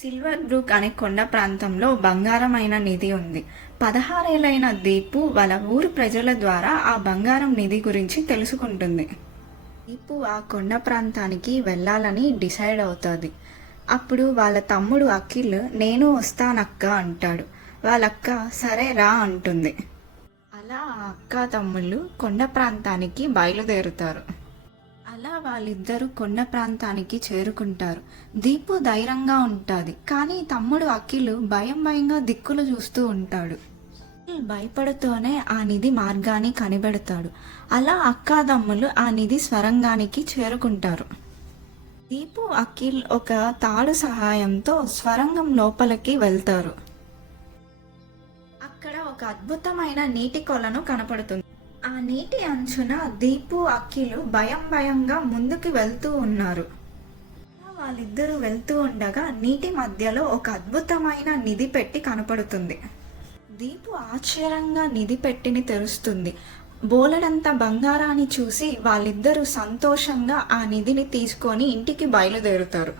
Silver Brooke అనే కొండ ప్రాంతంలో బంగారమైన నిధి ఉంది. 16 ఏళ్లైన దీపు వాళ్ళ ఊరి ప్రజల ద్వారా ఆ బంగారం నిధి గురించి తెలుసుకుంటుంది. దీపు ఆ కొండ ప్రాంతానికి వెళ్ళాలని డిసైడ్ అవుతుంది. అప్పుడు వాళ్ళ తమ్ముడు అఖిల్ నేను వస్తానక్క అంటాడు. వాళ్ళక్క సరే రా అంటుంది. అలా ఆ అక్క తమ్ముళ్ళు కొండ ప్రాంతానికి బయలుదేరుతారు. అలా వాళ్ళిద్దరూ కొండ ప్రాంతానికి చేరుకుంటారు. దీపు ధైర్యంగా ఉంటుంది, కానీ తమ్ముడు అఖిల్ భయంగా దిక్కులు చూస్తూ ఉంటాడు. అఖిల్ భయపడుతూనే ఆ నిధి మార్గాన్ని కనిపెడతాడు. అలా అక్కాదమ్ములు ఆ నిధి స్వరంగానికి చేరుకుంటారు. దీపు అఖిల్ ఒక తాడు సహాయంతో స్వరంగం లోపలికి వెళ్తారు. అక్కడ ఒక అద్భుతమైన నీటి కొలను కనపడుతుంది. ఆ నీటి అంచున దీపు అఖిల్ భయంగా ముందుకు వెళ్తూ ఉన్నారు. వాళ్ళిద్దరూ వెళ్తూ ఉండగా నీటి మధ్యలో ఒక అద్భుతమైన నిధి పెట్టి కనపడుతుంది. దీపు ఆశ్చర్యంగా నిధి పెట్టిని తెరుస్తుంది. బోలెడంత బంగారాన్ని చూసి వాళ్ళిద్దరూ సంతోషంగా ఆ నిధిని తీసుకొని ఇంటికి బయలుదేరుతారు.